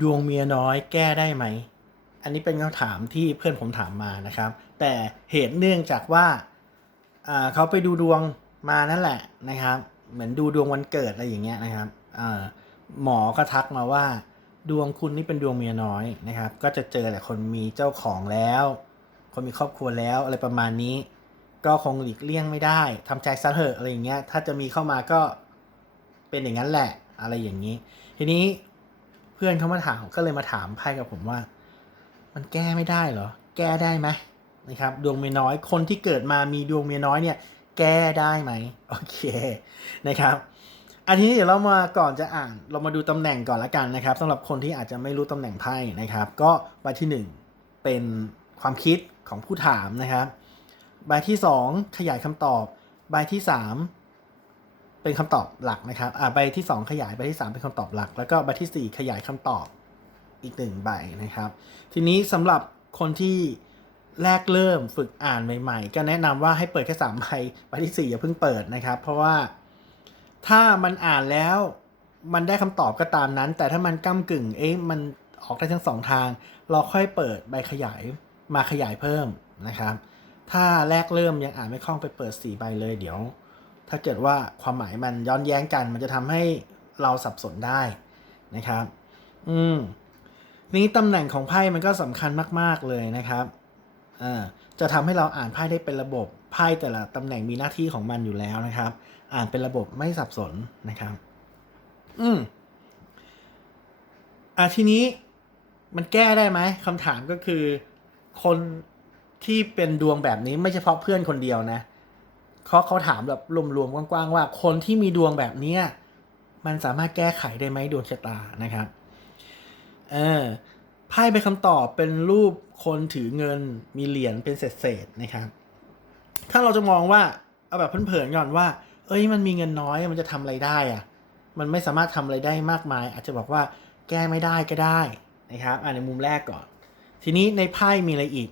ดวงเมียน้อยแก้ได้ไหม อันนี้เป็นคำถามที่เพื่อนผมถามมานะครับ แต่เหตุเนื่องจากว่าเขาไปดูดวงมานั่นแหละนะครับ เหมือนดูดวงวันเกิดอะไรอย่างเงี้ยนะครับหมอก็ทักมาว่า ดวงคุณนี่เป็นดวงเมียน้อยนะครับ ก็จะเจอแต่คนมีเจ้าของแล้ว คนมีครอบครัวแล้วอะไรประมาณนี้ ก็คงหลีกเลี่ยงไม่ได้ทำใจซะเถอะอะไรอย่างเงี้ย ถ้าจะมีเข้ามาก็เป็นอย่างนั้นแหละ อะไรอย่างนี้ ทีนี้ พื่อนเขามาถามก็เลยมาถามไพ่กับผมว่า มันแก้ไม่ได้เหรอ แก้ได้ไหมนะครับดวงเมียน้อยคนที่เกิดมามีดวงเมียน้อยเนี่ย แก้ได้ไหมโอเคนะครับอันนี้เดี๋ยวเรามาก่อนจะอ่านเรามาดูตำแหน่งก่อนละกันนะครับสำหรับคนที่อาจจะไม่รู้ตำแหน่งไพ่นะครับ ก็ใบที่หนึ่งเป็นความคิดของผู้ถามนะครับ ใบที่สองขยายคำตอบ ใบที่สาม เป็นคำตอบหลักนะครับอ่าใบที่สองขยายใบที่สามเป็นคำตอบหลัก แล้วก็ใบที่สี่ขยายคำตอบอีกหนึ่งใบนะครับ ทีนี้สำหรับคนที่แรกเริ่มฝึกอ่านใหม่ ๆ ก็แนะนำว่าให้เปิดแค่สามใบใบที่สี่อย่าเพิ่งเปิดนะครับ เพราะว่าถ้ามันอ่านแล้วมันได้คำตอบก็ตามนั้น แต่ถ้ามันก้ากึ่งเอ๊ะมันออกได้ทั้งสองทาง เราค่อยเปิดใบขยายมาขยายเพิ่มนะครับ ถ้าแรกเริ่มยังอ่านไม่คล่องไปเปิดสี่ใบเลยเดี๋ยว ถ้าเกิดว่าความหมายมันย้อนแย้งกัน มันจะทำให้เราสับสนได้นะครับ อืมนี้ตำแหน่งของไพ่มันก็สำคัญมาก ๆเลยนะครับอ่าจะทำให้เราอ่านไพ่ได้เป็นระบบไพ่แต่ละตำแหน่งมีหน้าที่ของมันอยู่แล้วนะครับ อ่านเป็นระบบไม่สับสนนะครับ อืมอ่าทีนี้มันแก้ได้ไหมคำถามก็คือ คนที่เป็นดวงแบบนี้ไม่เฉพาะเพื่อนคนเดียวนะ เขาเขาถามแบบรวมๆกว้างๆ ว่าคนที่มีดวงแบบเนี้ยมันสามารถแก้ไขได้ไหมดวงชะตานะครับเออไพ่เป็นคำตอบเป็นรูปคนถือเงินมีเหรียญเป็นเศษๆนะครับ ถ้าเราจะมองว่าเอาแบบเผินๆก่อนว่า เอ้ยมันมีเงินน้อยมันจะทำอะไรได้อะมันไม่สามารถทำอะไรได้มากมาย อาจจะบอกว่าแก้ไม่ได้ก็ได้นะครับอ่าในมุมแรกก่อน ทีนี้ในไพ่มีอะไรอีก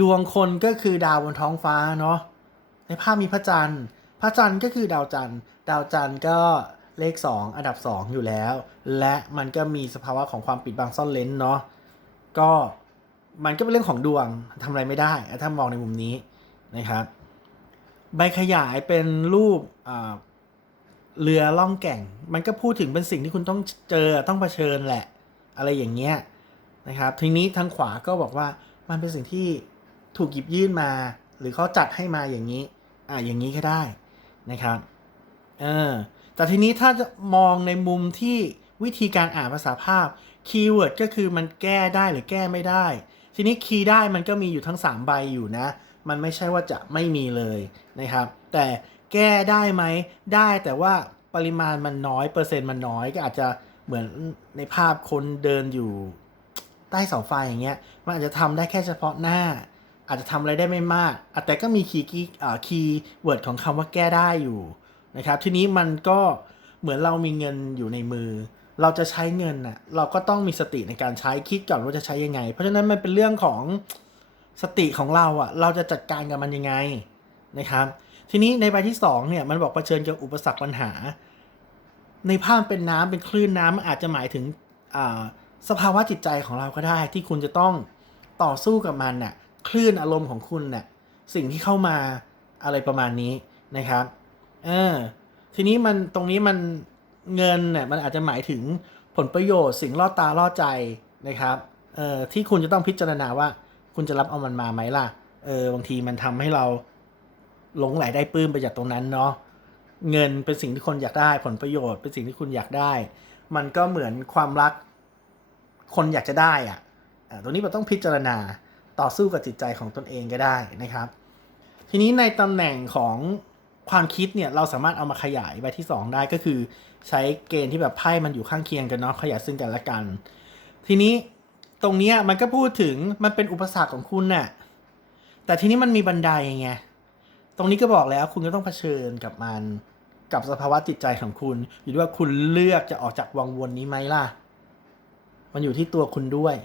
ดวงคนก็คือดาวบนท้องฟ้าเนาะ ในภาพมีพระจันทร์ พระจันทร์ก็คือดาวจันทร์ ดาวจันทร์ก็เลข 2 อันดับ 2 อยู่แล้ว และมันก็มีสภาวะของความปิดบังซ่อนเลนเนาะก็มันก็เป็นเรื่องของดวงทำอะไรไม่ได้ ถ้ามองในมุมนี้นะครับ ใบขยายเป็นรูปเรือล่องแก่ง มันก็พูดถึงเป็นสิ่งที่คุณต้องเจอต้องเผชิญแหละ อะไรอย่างเงี้ยนะครับ ทีนี้ทางขวาก็บอกว่ามันเป็นสิ่งที่ถูกหยิบยื่นมา หรือเขาจัดให้มาอย่างนี้ อ่าอย่างนี้ก็ได้นะครับเออแต่ทีนี้ถ้าจะมองในมุมที่วิธีการอ่านภาษาภาพคีย์เวิร์ดก็คือมันแก้ได้หรือแก้ไม่ได้ ทีนี้คีย์ได้มันก็มีอยู่ทั้ง 3 ใบอยู่นะ มันไม่ใช่ว่าจะไม่มีเลยนะครับ แต่แก้ได้ไหมได้แต่ว่าปริมาณมันน้อยเปอร์เซ็นต์มันน้อยก็อาจจะเหมือนในภาพคนเดินอยู่ใต้เสาไฟอย่างเงี้ยมันอาจจะทำได้แค่เฉพาะหน้า อาจจะทำอะไรได้ไม่มาก แต่ก็มีคีย์คีย์คีย์เวิร์ดของคำว่าแก้ได้อยู่นะครับทีนี้มันก็เหมือนเรามีเงินอยู่ในมือ เราจะใช้เงินน่ะเราก็ต้องมีสติในการใช้คิดก่อนว่าจะใช้ยังไง เพราะฉะนั้นมันเป็นเรื่องของสติของเราอะเราจะจัดการกับมันยังไงนะครับทีนี้ในใบที่สองเนี่ยมันบอกเผชิญกับอุปสรรคปัญหา ในภาพเป็นน้ำเป็นคลื่นน้ำมันอาจจะหมายถึงสภาวะจิตใจของเราก็ได้ ที่คุณจะต้องต่อสู้กับมันน่ะ คลื่นอารมณ์ของคุณน่ะสิ่งที่เข้ามาอะไรประมาณนี้นะครับเออทีนี้มันตรงนี้มันเงินเนี่ยมันอาจจะหมายถึงผลประโยชน์ สิ่งล่อตาล่อใจนะครับเออที่คุณจะต้องพิจารณาว่าคุณจะรับเอามันมาไหมล่ะเออบางทีมันทำให้เราหลงไหลได้ปลื้มไปจากตรงนั้นเนาะเงินเป็นสิ่งที่คนอยากได้ผลประโยชน์ เป็นสิ่งที่คุณอยากได้ มันก็เหมือนความรักคนอยากจะได้อะอะตรงนี้เราต้องพิจารณา ต่อสู้กับจิตใจของตนเองก็ได้นะครับ ทีนี้ในตำแหน่งของความคิดเนี่ยเราสามารถเอามาขยายใบที่ 2 ได้ก็คือ ใช้เกณฑ์ที่แบบไพ่มันอยู่ข้างเคียงกันเนาะขยายซึ่งกันและกัน ทีนี้ตรงเนี้ยมันก็พูดถึงมันเป็นอุปสรรคของคุณน่ะแต่ทีนี้มันมีบันไดไงตรงนี้ก็บอกแล้วคุณก็ต้องเผชิญกับมันกับสภาวะจิตใจของคุณ อยู่ที่ว่าคุณเลือกจะออกจากวังวนนี้ไหมล่ะ มันอยู่ที่ตัวคุณด้วย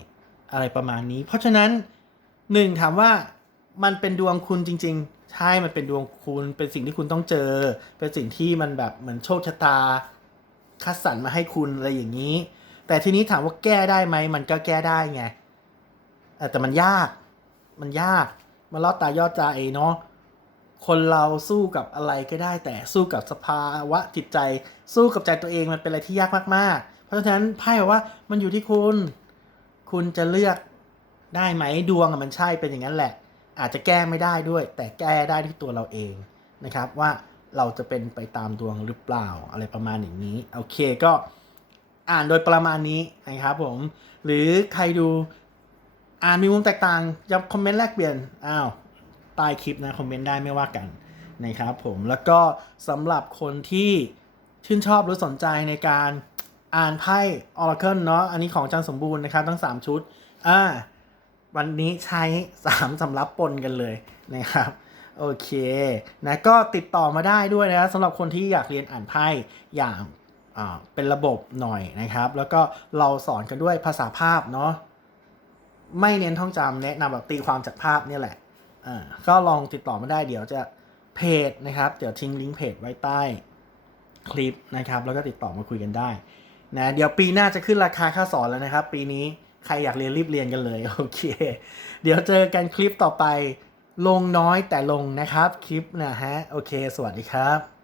อะไรประมาณนี้ เพราะฉะนั้น หนึ่งถามว่ามันเป็นดวงคุณจริง ๆ ใช่มันเป็นดวงคุณเป็นสิ่งที่คุณต้องเจอ เป็นสิ่งที่มันแบบเหมือนโชคชะตา คัดสรรมาให้คุณอะไรอย่างนี้ แต่ทีนี้ถามว่าแก้ได้ไหมมันก็แก้ได้ไงแต่มันยากมันยากมันลอดตายอดใจเนาะคนเราสู้กับอะไรก็ได้ แต่สู้กับสภาวะจิตใจ สู้กับใจตัวเองมันเป็นอะไรที่ยากมากๆ เพราะฉะนั้นไพ่บอกว่ามันอยู่ที่คุณ คุณจะเลือก ได้ไหมดวงมันใช่เป็นอย่างนั้นแหละ อาจจะแก้ไม่ได้ด้วย แต่แก้ได้ที่ตัวเราเองนะครับ ว่าเราจะเป็นไปตามดวงหรือเปล่าอะไรประมาณอย่างนี้โอเคก็อ่านโดยประมาณนี้นะครับผม หรือใครดูอ่านมีมุมแตกต่างอย่าคอมเมนต์แลกเปลี่ยนอ้าวใต้คลิปนะคอมเมนต์ได้ไม่ว่ากันนะครับผมแล้วก็สำหรับคนที่ชื่นชอบหรือสนใจในการอ่านไพ่ Oracle เนาะอันนี้ของอาจันสมบูรณ์นะครับ ทั้ง 3 ชุดอ่า วันนี้ใช้ 3สำรับปนกันเลยนะครับโอเคนะก็ติดต่อมาได้ด้วยนะสำหรับคนที่อยากเรียนอ่านไพ่อย่างเป็นระบบหน่อยนะครับ แล้วก็เราสอนกันด้วยภาษาภาพเนาะไม่เน้นท่องจำแนะนำแบบตีความจากภาพเนี่ยแหละก็ลองติดต่อมาได้เดี๋ยวจะเพจนะครับ เดี๋ยวทิ้งลิงก์เพจไว้ใต้คลิปนะครับ แล้วก็ติดต่อมาคุยกันได้นะเดี๋ยวปีหน้าจะขึ้นราคาค่าสอนแล้วนะครับ ปีนี้ ใครอยากเรียนรีบเรียนกันเลย โอเค เดี๋ยวเจอกันคลิปต่อไป ลงน้อยแต่ลงนะครับคลิปนะฮะ โอเค สวัสดีครับ